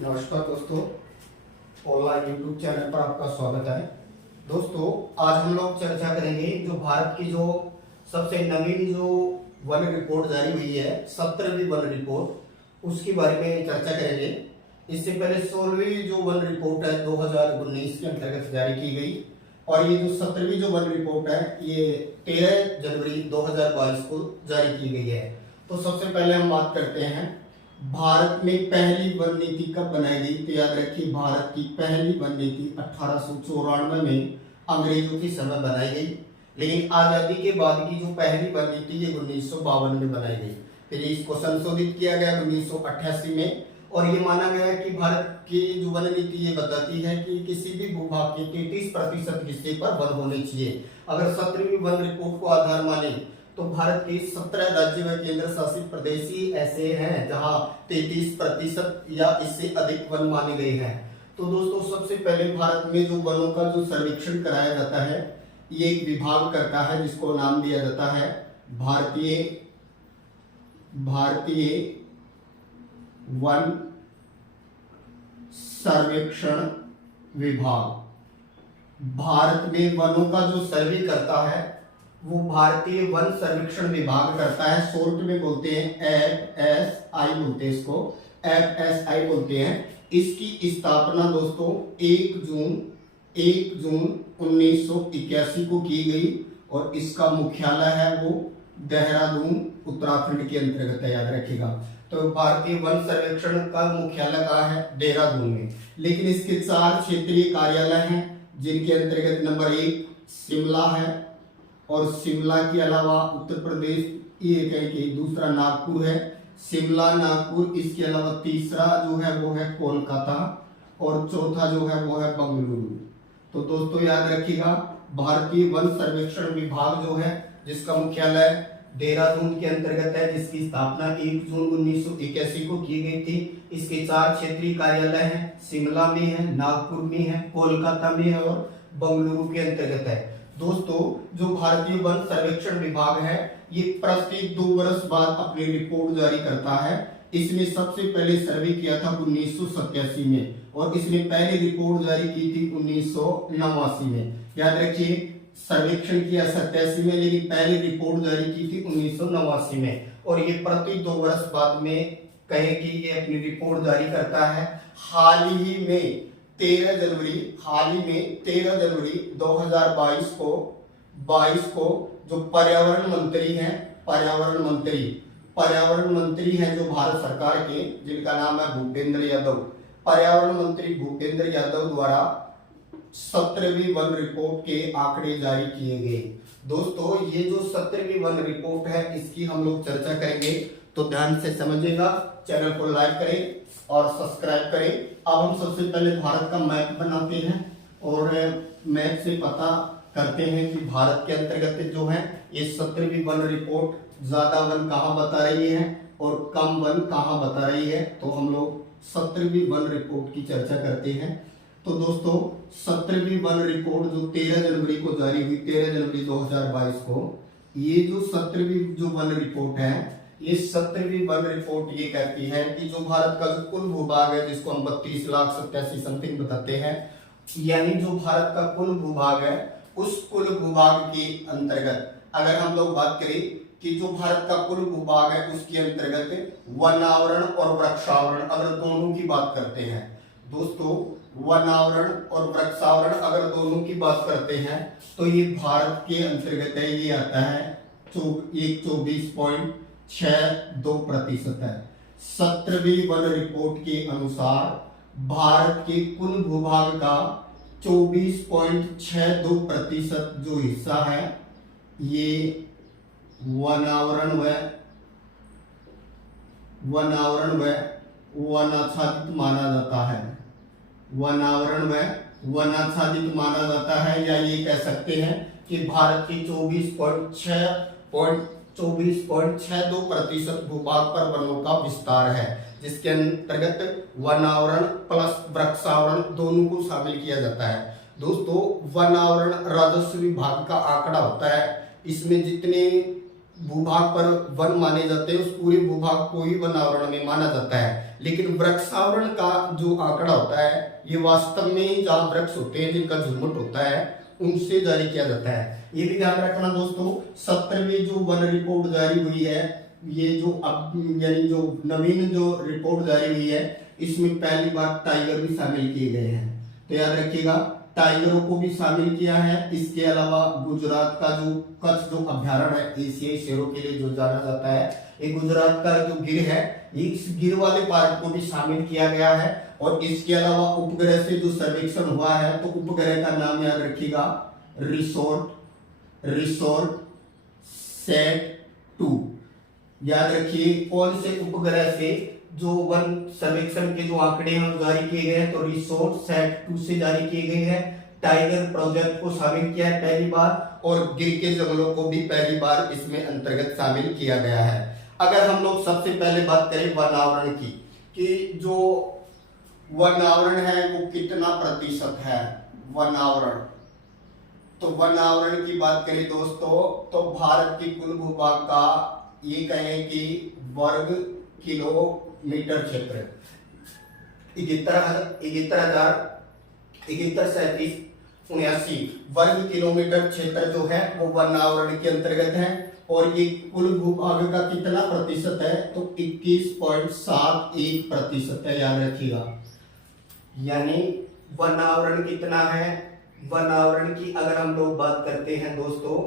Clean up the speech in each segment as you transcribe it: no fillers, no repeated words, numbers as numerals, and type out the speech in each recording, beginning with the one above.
नमस्कार दोस्तों, online YouTube channel पर आपका स्वागत है। दोस्तों, आज हम लोग चर्चा करेंगे जो भारत की जो सबसे नवीन जो वन रिपोर्ट जारी हुई है, 17वीं वन रिपोर्ट, उसके बारे में चर्चा करेंगे। इससे पहले 16वीं जो वन रिपोर्ट है 2019 के अंतर्गत जारी की गई, और ये जो 17वीं जो वन रिपोर्ट है ये 13 जनवरी 2022 को जारी की गई है। तो सबसे पहले हम बात करते हैं भारत में पहली वन नीति कब बनाई गई। तो याद रखिए, भारत की पहली वन नीति 1894 में अंग्रेजों की समय बनाई गई, लेकिन आजादी के बाद की जो पहली वन नीति ये 1952 में बनाई गई। फिर इसको संशोधित किया गया 1988 में, और ये माना गया कि भारत की जो वन नीति ये बताती है कि किसी भी भूभाग के 33% हिस्से पर वन होने चाहिए। अगर 17वीं वन रिपोर्ट को आधार माने तो भारत के 17 राज्य व केंद्र शासित प्रदेश ही ऐसे हैं जहां 33% या इससे अधिक वन माने गए हैं। तो दोस्तों, सबसे पहले भारत में जो वनों का जो सर्वेक्षण कराया जाता है ये एक विभाग करता है जिसको नाम दिया जाता है भारतीय वन सर्वेक्षण विभाग। भारत में वनों का जो सर्वे करता है वो भारतीय वन सर्वेक्षण विभाग करता है। शॉर्ट में बोलते हैं FSI, बोलते हैं इसको FSI बोलते हैं। इसकी स्थापना दोस्तों 1 जून 1981 को की गई, और इसका मुख्यालय है वो देहरादून उत्तराखंड के अंतर्गत है, याद रखिएगा। तो भारतीय वन सर्वेक्षण का मुख्यालय कहाँ है? देहरादून में। लेकिन इसके 4 क्षेत्रीय कार्यालय हैं जिनके अंतर्गत नंबर 1 शिमला है, और शिमला के अलावा उत्तर प्रदेश ये कह के दूसरा नागपुर है, शिमला नागपुर। इसके अलावा तीसरा जो है वो है कोलकाता, और चौथा जो है वो है बंगलुरु। तो दोस्तों याद रखिएगा, भारतीय वन सर्वेक्षण विभाग जो है जिसका मुख्यालय देहरादून के अंतर्गत है, जिसकी स्थापना 1 जून 1981 को की गई थी। इसके 4 क्षेत्रीय कार्यालय हैं, शिमला में है, नागपुर में है, कोलकाता में है और बंगलुरु के अंतर्गत है। दोस्तों, जो भारतीय वन सर्वेक्षण विभाग है ये प्रति 2 वर्ष बाद अपनी रिपोर्ट जारी करता है। इसने सबसे पहले सर्वे किया था 1987 में, और इसने पहली रिपोर्ट जारी की थी 1989 में। याद रखिए, सर्वेक्षण किया 87 में, लेकिन पहली रिपोर्ट जारी की थी 1989 में, और ये प्रति 2 वर्ष बाद में कहे कि ये अपनी रिपोर्ट जारी करता है। हाल ही में 13 जनवरी 2022 को जो पर्यावरण मंत्री हैं जो भारत सरकार के, जिनका नाम है भूपेंद्र यादव, पर्यावरण मंत्री भूपेंद्र यादव द्वारा 17वीं वन रिपोर्ट के आंकड़े जारी किए गए। दोस्तों, ये जो 17वीं वन रिपोर्ट है इसकी हम लोग चर्चा करेंगे, तो ध्यान से समझिएगा। चैनल को लाइक करें और सब्सक्राइब करें। अब हम सबसे पहले भारत का मैप बनाते हैं, और मैप से पता करते हैं कि भारत के अंतर्गत जो है ये 17वीं वन रिपोर्ट ज्यादा वन कहाँ बता रही है और कम वन कहाँ बता रही है। तो हम लोग 17वीं वन रिपोर्ट की चर्चा करते हैं। तो दोस्तों, 17वीं वन रिपोर्ट जो 13 जनवरी को जारी हुई, 13 जनवरी 2022 को, ये जो 17वीं जो वन रिपोर्ट है ये 17वीं वन रिपोर्ट ये कहती है कि जो भारत का जो कुल भूभाग है जिसको हम 32,87,000 समथिंग बताते हैं, यानी जो भारत का कुल भूभाग है उस कुल भूभाग के अंतर्गत अगर हम लोग बात करें कि जो भारत का कुल भूभाग है उसके अंतर्गत वनावरण और वृक्षावरण अगर दोनों की बात करते हैं, दोस्तों वनावरण और वृक्षावरण अगर दोनों की बात करते हैं तो ये भारत के अंतर्गत है, ये आता है 24.62% है। 17वीं वन रिपोर्ट के अनुसार भारत के कुल भूभाग का 24.62% जो हिस्सा है ये वनावरण व वनाच्छादित माना जाता है। वनावरण व वनाच्छादित माना जाता है, या ये कह सकते हैं कि भारत की 24.62% भूभाग पर वनों का विस्तार है, जिसके अंतर्गत वनावरण प्लस वृक्षावरण दोनों को शामिल किया जाता है। दोस्तों, वनावरण राजस्व विभाग का आंकड़ा होता है। इसमें जितने भूभाग पर वन माने जाते हैं, उस पूरे भूभाग को ही वन आवरण में माना जाता है। लेकिन वृक्षावरण का जो आंकड़ा होता है ये वास्तव में जहाँ वृक्ष होते हैं जिनका झुरमुट होता है उनसे जारी किया जाता है। ये भी ध्यान रखना दोस्तों, 17वीं जो वन रिपोर्ट जारी हुई है, ये जो अब यानी जो नवीन जो रिपोर्ट जारी हुई है इसमें पहली बार टाइगर भी शामिल किए गए हैं। तो याद रखिएगा टाइगरों को भी शामिल किया है। इसके अलावा गुजरात का जो कच्छ जो अभ्यारण्य है एशियाई शेरों के लिए जो जाना जाता है, ये गुजरात का जो गिर है इस गिर वाले पार्ट को भी शामिल किया गया है। और इसके अलावा उपग्रह से जो सर्वेक्षण हुआ है तो उपग्रह का नाम याद रखिएगा रिसोर्ट सेट 2। याद रखिए कौन से उपग्रह से जो वन सर्वेक्षण के जो आंकड़े हैं जारी किए गए हैं तो रिसोर्ट सेट 2 से जारी किए गए हैं। टाइगर प्रोजेक्ट को शामिल किया है पहली बार और गिर के जंगलों को भी पहली बार इसमें अंतर्गत शामिल किया गया है। अगर हम लोग सबसे पहले बात करें वनावरण की कि जो वनावरण है वो कितना प्रतिशत है वनावरण, तो वनावरण की बात करें दोस्तों तो भारत की कुल भूभाग का ये कहें कि वर्ग किलोमीटर क्षेत्र 71,3779 वर्ग किलोमीटर क्षेत्र जो है वो वनावरण के अंतर्गत है। और ये कुल भूभाग का कितना प्रतिशत है तो 21.71 प्रतिशत है, याद रखिएगा। यानी वनावरण कितना है, वनावरण की अगर हम लोग बात करते हैं दोस्तों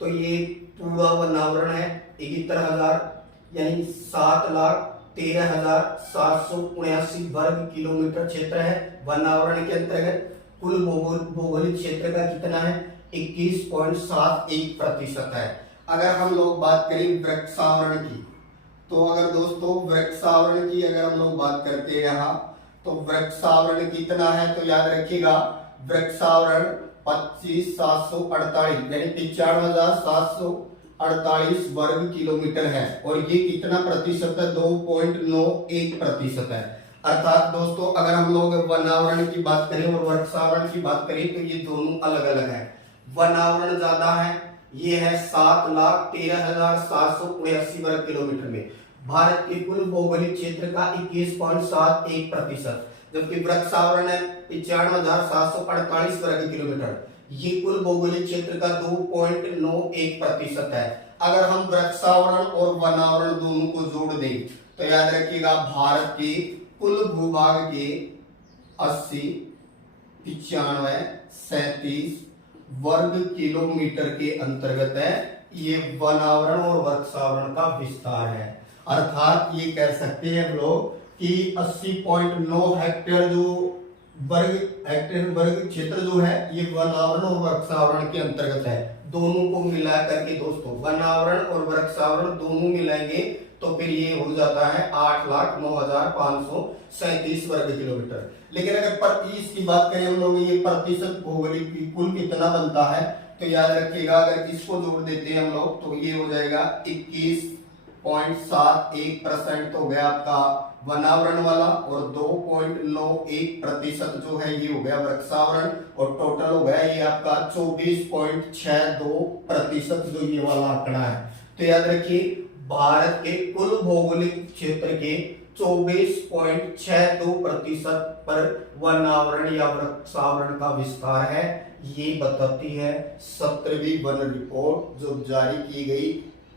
तो ये पूरा वनावरण है 71,000 यानी 7,13,779 वर्ग किलोमीटर क्षेत्र है वनावरण के अंतर्गत। कुल भौगोलिक क्षेत्र का कितना है 21.71 प्रतिशत है। अगर हम लोग बात करें वृक्षावरण की तो अगर दोस्तों वृक्षावरण की अगर हम लोग बात करते हैं यहाँ तो वृक्षावरण कितना है तो याद रखिएगा वृक्षावरण 25,748 यानी 95,748 वर्ग किलोमीटर है। और ये कितना प्रतिशत है 2.91 प्रतिशत है। अर्थात दोस्तों अगर हम लोग वनावरण की बात करें और वृक्षावरण की बात करें तो ये दोनों अलग अलग है। वनावरण ज्यादा है, ये है 7,13,779 वर्ग किलोमीटर में भारत के कुल भौगोलिक क्षेत्र का 21.71 प्रतिशत, जबकि वृक्षावरण है 95,748 वर्ग किलोमीटर, ये कुल भौगोलिक क्षेत्र का 2.91 प्रतिशत है। अगर हम वृक्षावरण और वनावरण दोनों को जोड़ दें तो याद रखिएगा भारत के कुल भूभाग के 80, 95, 37 वर्ग किलोमीटर के अंतर्गत है ये वनावरण और वृक्षावरण का विस्तार है। अर्थात ये कह सकते हैं हम लोग कि 80.9 हेक्टेयर जो वर्ग क्षेत्र जो है ये वनावरण और वृक्षावरण के अंतर्गत है। दोनों को मिला करके दोस्तों वनावरण और वृक्षावरण दोनों मिलाएंगे तो फिर ये हो जाता है 8,09,537 वर्ग किलोमीटर। लेकिन अगर इसकी बात करें हम लोग ये प्रतिशत भौगोलिक कुल कितना बनता है तो याद रखिएगा अगर इसको जोड़ देते हैं हम लोग तो ये हो जाएगा 21.71% तो हो गया आपका वनावरण वाला और 2.91 प्रतिशत जो है ये हो गया वृक्षावरण और टोटल हो गया ये आपका 24.62 प्रतिशत जो ये वाला आंकड़ा है। तो याद रखिए भारत के कुल भौगोलिक क्षेत्र के 24.62 प्रतिशत पर वनावरण या वृक्षावरण का विस्तार है। ये बताती है 17वीं वन रिपोर्ट जो जारी की गई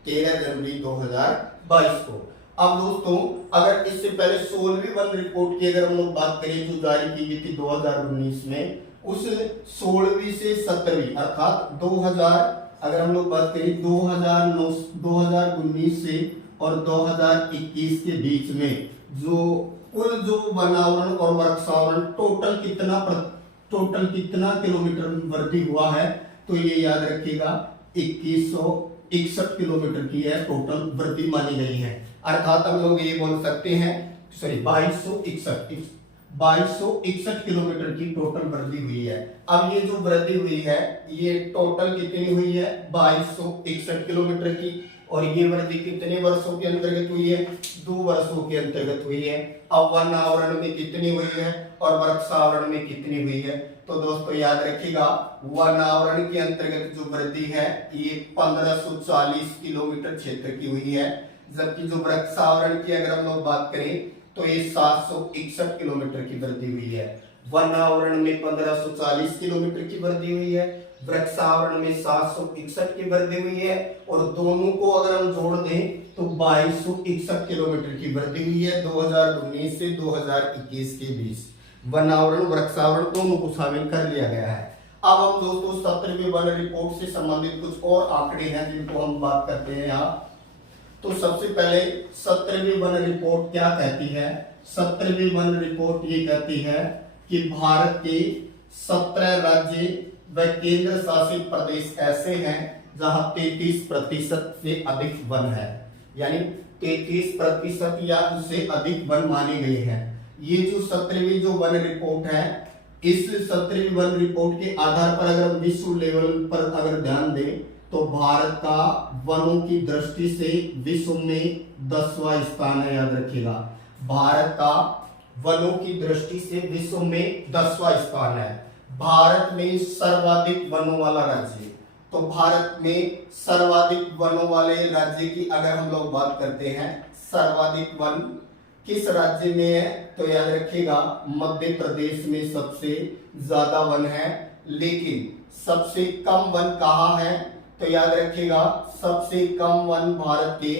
13 जनवरी 2022 को। अब दोस्तों अगर इससे पहले 16वीं वन रिपोर्ट की अगर हम लोग बात करें जो जारी की गई थी 2019 में, उस 16वीं से 17वीं अर्थात 2000 अगर हम लोग बात करें 2019 से और 2021 के बीच में जो कुल जो वनावरण और वृक्षावरण टोटल कितना किलोमीटर वृद्धि हुआ है तो ये याद रखिएगा 2161 किलोमीटर की है टोटल वृद्धि मानी गई है। अर्थात हम लोग ये बोल सकते हैं 2261 किलोमीटर की टोटल वृद्धि हुई है। अब ये जो वृद्धि हुई है ये टोटल कितनी हुई है 2261 किलोमीटर की और ये वृद्धि कितने वर्षों के अंतर्गत हुई है 2 वर्षों के अंतर्गत हुई है। अब वनावरण में कितनी हुई है और वृक्षावरण में कितनी हुई है तो दोस्तों याद रखिएगा वन आवरण के अंतर्गत जो वृद्धि है ये 1540 किलोमीटर क्षेत्र की हुई है, जबकि जो वृक्षावरण की अगर हम लोग बात करें तो ये 761 किलोमीटर की वृद्धि हुई है। वन आवरण में 1540 किलोमीटर की वृद्धि हुई है, वृक्षावरण में 761 की वृद्धि हुई है, और दोनों को अगर हम जोड़ दें तो 2261 किलोमीटर की वृद्धि हुई है 2019 से 2021 के बीच। वन आवरण वृक्षावरण दोनों को शामिल कर लिया गया है। अब हम दोस्तों 17वीं वन रिपोर्ट से संबंधित कुछ और आंकड़े हैं जिनको हम बात करते हैं यहाँ। तो सबसे पहले 17वीं वन रिपोर्ट क्या कहती है? 17वीं वन रिपोर्ट ये कहती है कि भारत के 17 राज्य व केंद्र शासित प्रदेश ऐसे हैं जहां 33% से अधिक वन है, यानी 33% या उससे अधिक वन माने गए हैं। ये जो 17वीं जो वन रिपोर्ट है, इस 17वीं वन रिपोर्ट के आधार पर अगर विश्व लेवल पर अगर ध्यान दें तो भारत का वनों की दृष्टि से विश्व में 10वां स्थान है। याद रखिएगा भारत का वनों की दृष्टि से विश्व में 10वां स्थान है। भारत में सर्वाधिक वनों वाला राज्य, तो भारत में सर्वाधिक वनों वाले राज्य की अगर हम लोग बात करते हैं, सर्वाधिक वन किस राज्य में है तो याद रखिएगा मध्य प्रदेश में सबसे ज्यादा वन है। लेकिन सबसे कम वन कहाँ है तो याद रखिएगा सबसे कम वन भारत के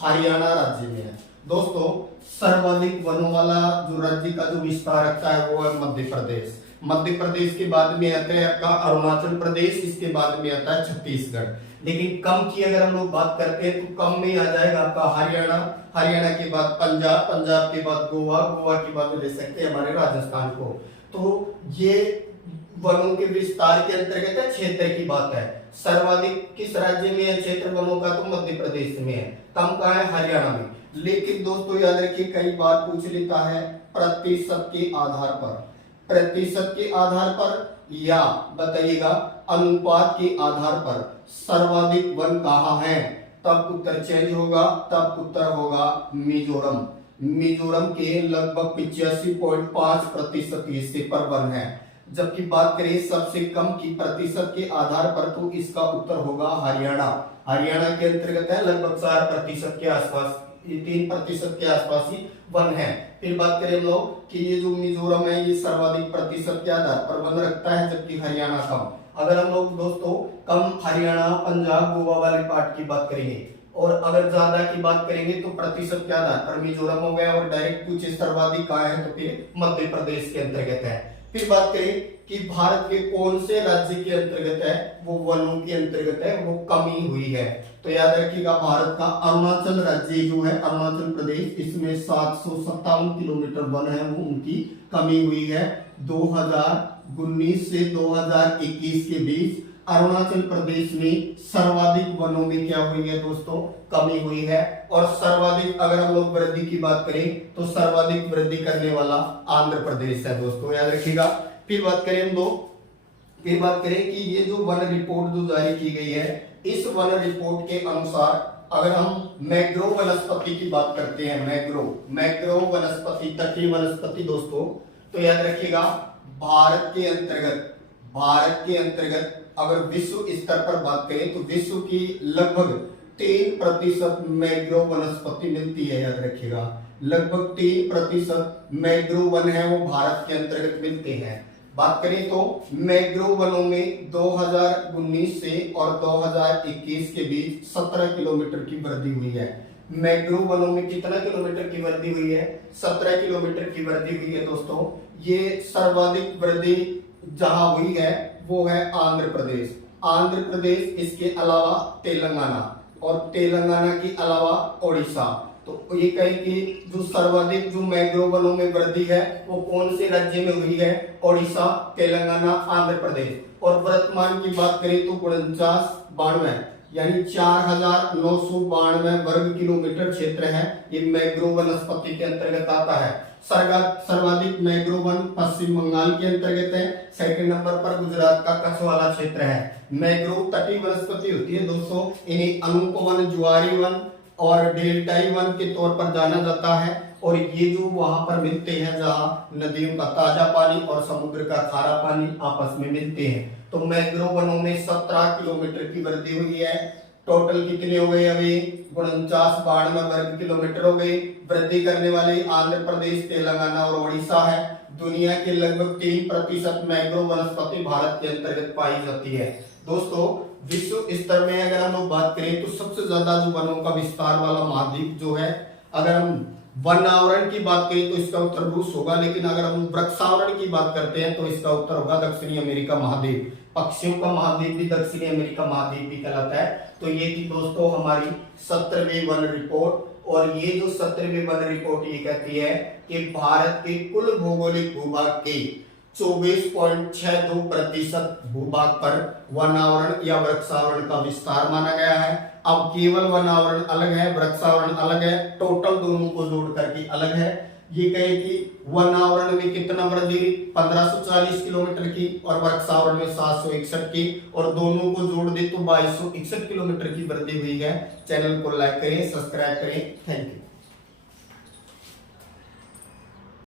हरियाणा राज्य में है। दोस्तों सर्वाधिक वनों वाला जो राज्य का जो विस्तार रखता है वो है मध्य प्रदेश। मध्य प्रदेश के बाद में आता है आपका अरुणाचल प्रदेश, इसके बाद में आता है छत्तीसगढ़। लेकिन कम की अगर हम लोग बात करते हैं तो कम में आ जाएगा आपका हरियाणा, हरियाणा के बाद पंजाब, पंजाब के बाद गोवा, गोवा के बाद ले सकते हैं हमारे राजस्थान को। तो ये वनों के विस्तार के अंतर्गत है, क्षेत्र की बात है। सर्वाधिक किस राज्य में है क्षेत्र वनों का तो मध्य प्रदेश में है, कम का है हरियाणा में। लेकिन दोस्तों याद रखिए कई बार पूछ लेता है प्रतिशत के आधार पर, प्रतिशत के आधार पर या बताइएगा अनुपात के आधार पर सर्वाधिक वन कहाँ है, तब उत्तर चेंज होगा, तब उत्तर होगा मिजोरम। मिजोरम के लगभग 85.5% हिस्से पर वन है। जबकि बात करें सबसे कम की प्रतिशत के आधार पर तो इसका उत्तर होगा हरियाणा। हरियाणा के अंतर्गत है लगभग 4% के आसपास, 3% के आसपास ही वन है। फिर बात करें हम लोग कि ये जो मिजोरम है ये सर्वाधिक प्रतिशत के आधार पर वन रखता है, जबकि हरियाणा कम। अगर हम लोग दोस्तों कम हरियाणा, पंजाब, गोवा वाले पार्ट की बात करेंगे और अगर ज्यादा की बात करेंगे तो प्रतिशत के आधार पर मिजोरम हो गया, और डायरेक्ट पूछे सर्वाधिक कहाँ है तो फिर मध्य प्रदेश के अंतर्गत है। फिर बात करें कि भारत के कौन से राज्य के अंतर्गत है, वो वनों के अंतर्गत है, वो कमी हुई है। तो याद रखिएगा भारत का अरुणाचल राज्य जो है अरुणाचल प्रदेश, इसमें 757 किलोमीटर वन है वो उनकी कमी हुई है। 2019 से 2021 के बीच अरुणाचल प्रदेश में सर्वाधिक वनों में क्या हुई है दोस्तों, कमी हुई है। और सर्वाधिक अगर हम लोग वृद्धि की बात करें तो सर्वाधिक वृद्धि करने वाला आंध्र प्रदेश है दोस्तों, याद रखिएगा। फिर बात करें हम लोग, फिर बात करें कि ये जो वन रिपोर्ट जो जारी की गई है, इस वन रिपोर्ट के अनुसार अगर हम मैग्रोव वनस्पति की बात करते हैं, मैग्रोव वनस्पति, तटीय वनस्पति दोस्तों, तो याद रखिएगा भारत के अंतर्गत अगर विश्व स्तर पर बात करें तो विश्व की लगभग 3% मैग्रोव वनस्पति मिलती है। याद रखिएगा लगभग 3% मैग्रोव वन है वो भारत के अंतर्गत मिलते हैं। बात करें तो मैग्रोव वनों में 2019 से और 2021 के बीच 17 किलोमीटर की वृद्धि हुई है। मैग्रोव वनों में कितना किलोमीटर की वृद्धि हुई है, 17 किलोमीटर की वृद्धि हुई है दोस्तों। ये सर्वाधिक वृद्धि जहां हुई है वो है आंध्र प्रदेश, आंध्र प्रदेश, इसके अलावा तेलंगाना, और तेलंगाना के अलावा ओडिशा। तो ये कहें कि जो सर्वाधिक जो मैग्रोव वनों में वृद्धि है वो कौन से राज्य में हुई है, ओडिशा, तेलंगाना, आंध्र प्रदेश। और वर्तमान की बात करें तो 49 यानी 4992 वर्ग किलोमीटर क्षेत्र है ये मैग्रोव वनस्पति के अंतर्गत आता है। सर्वाधिक मैग्रोव वन पश्चिम बंगाल के अंतर्गत है। सेकंड नंबर पर गुजरात का कच्छ वाला क्षेत्र है। मैग्रोव तटीय वनस्पति होती है दोस्तों, इन्हें अनूप वन, ज्वारी वन और डेल्टाई वन के तौर पर जाना जाता है। और ये जो वहां पर मिलते हैं जहां नदियों का ताजा पानी और समुद्र का खारा पानी आपस में मिलते हैं। तो मैंग्रोव वनों में 17 किलोमीटर की वृद्धि हुई है। टोटल कितने हो गए अभी 49-92 वर्ग किलोमीटर हो गए। वृद्धि करने वाले आंध्र प्रदेश, तेलंगाना और ओडिशा है। दुनिया के लगभग 3% मैंग्रोव वनस्पति भारत के अंतर्गत पाई जाती है। दोस्तों, विश्व स्तर में अगर हम लोग बात करें तो सबसे ज्यादा जो वनों का विस्तार वाला महाद्वीप जो है, अगर हम वन आवरण की बात करें तो इसका उत्तर रूस होगा, लेकिन अगर हम वृक्षावरण की बात करते हैं तो इसका उत्तर होगा दक्षिणी अमेरिका महाद्वीप। पक्षियों का महाद्वीप भी दक्षिणी अमेरिका महाद्वीप भी कहलाता है। तो ये थी दोस्तों हमारी 17वीं वन रिपोर्ट। और ये जो 17वीं वन रिपोर्ट ये कहती है कि भारत के कुल भौगोलिक भूभाग के 24.62% भूभाग पर वनावरण या वृक्षावरण का विस्तार माना गया है। अब केवल वनावरण अलग है, वृक्षावरण अलग है, टोटल दोनों को जोड़ करके अलग है। ये कहे कि वनावरण में कितना वृद्धि 1540 किलोमीटर की और वृक्षावरण में 761 की, और दोनों को जोड़ दे तो 2261 किलोमीटर की वृद्धि हुई है। चैनल को लाइक करें, सब्सक्राइब करें। Thank you.